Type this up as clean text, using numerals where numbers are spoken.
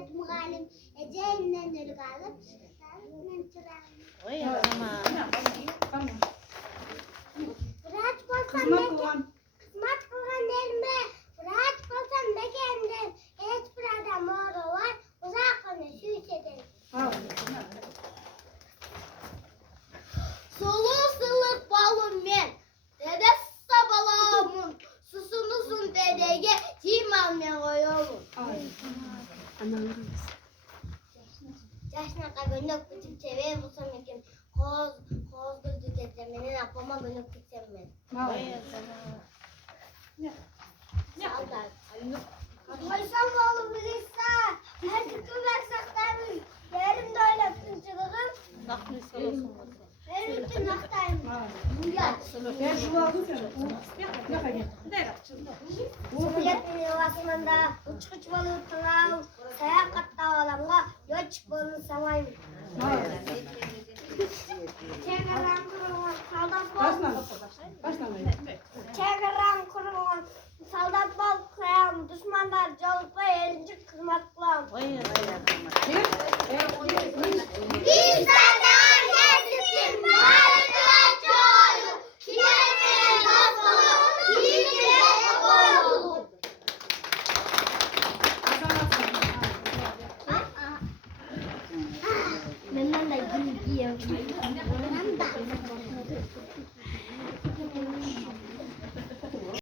rahmetli muallim Ece'yle ölü kaldım. Oy tamam. Bırak bolsam ne kısmet kılgan elime. Bırak bolsam ne kendim. Hiçbir adam oğlu var. Uzak konuş şu içedim. Soluğu sılık balım men. Dede sabalamın. Susulusun dedeye. Cimam men koyumun. Yaşına kadar küçük çeveye bulsam yakin. Koz gözü getirmenin apama günü küçükmen. Oy tamam. Saldat. Koysam oğlum bilirse. Her türlü versaklarım. Yerim de öyle kıncılığım. Nakli solusun. Benim için naktayım. Uyar. Ben şunu aldım ya. Milletin yuvasında uç balığı tırağım. Sayak katta olamga yoç balığı samayım. Çekeran kurulun saldat bal. Çekeran kurulun saldat bal kıyam. Düşmanlar calıkla elinci kırmaklam. Oy tamam. Biz senden kesipsin varlıklar çoğulu. Kilerine basmalı, bilgiye koyulu. Benden de giyim.